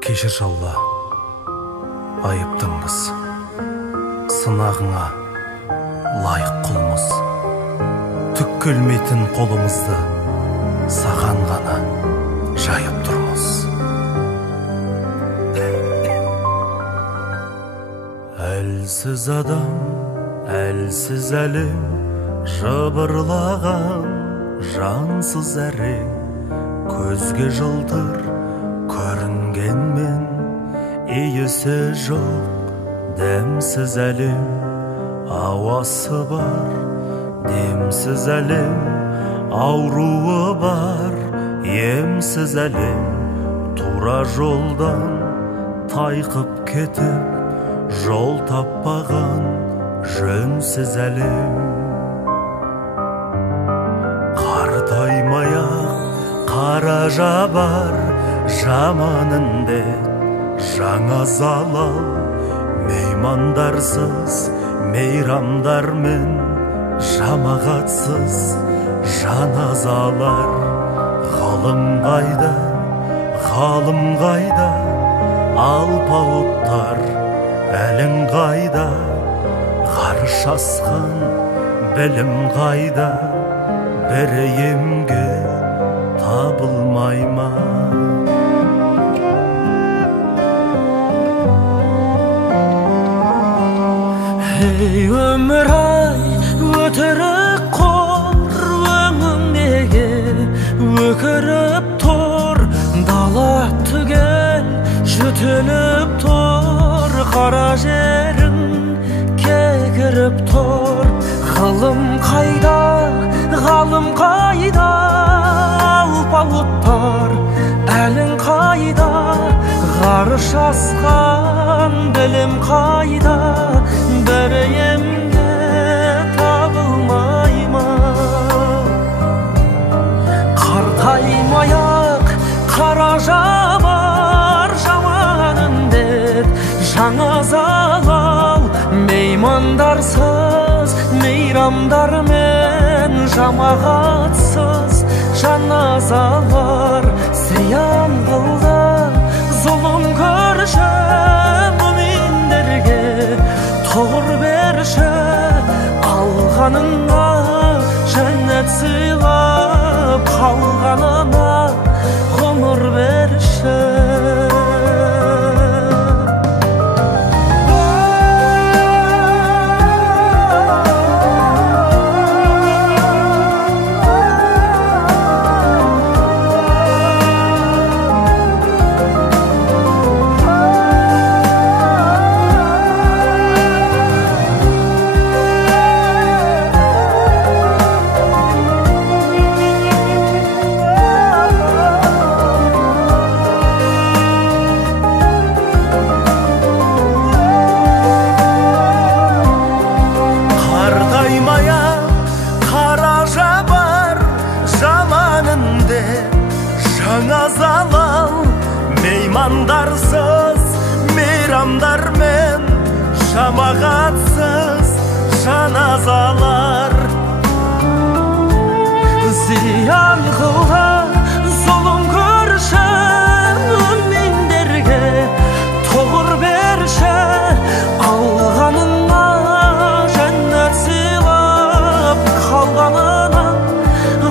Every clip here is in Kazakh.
Кешірші Алла, айыптыңбыз, сынағыңа лайық құлмыз. Түк келмейтін қолымызды саған ғана жайып тұрмыз. Әлсіз адам, әлсіз әлем, жыбырлаған жансыз әрең, көзге жылтыр көрінгенмен иісі жоқ дәмсіз әлем, ауасы бар демсіз әлем, ауруы бар емсіз әлем, тура жолдан тайқып кетіп жол таппаған жөнсіз әлем. Қартаймай-ақ қара жабар жаман індет, жаңа залал, меймандарсыз мейрамдармен, жамағатсыз жаназалар. Ғылым қайда, ғалым қайда, алпауыттар әлің қайда, ғарыш асқан білім қайда, бірі емге табылмай ма? Ей өмір-ай, өтірік қор, өңіңдегі өкіріп тұр, дала түгел жүтіліп тұр, қара жерің кекіріп тұр. Ғылым қайда, ғалым қайда, алпауыттар әлің қайда, ғарыш асқан білім қайда, бірі емге табылмай ма? Қартаймай-ақ қара жабар жаман індет, жаңа залал, меймандарсыз мейрамдармен, жамағатсыз жаназалар. Зиян қылды зұлым көрші мүминдерге, тұғыр берші алғаныңа, жәннет сыйлап қалғанына ғұмыр берші. Жаңа залал, меймандарсыз мейрамдармен, жамағатсыз жаназалар. Зиян қылды зұлым көрші мүминдерге, тұғыр берші алғаныңа, жәннет сыйлап қалғанына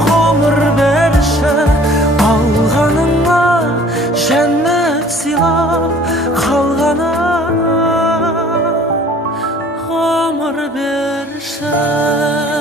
ғұмыр берші. Алғаныңа жәннет сыйлап қалғанына ғұмыр берші.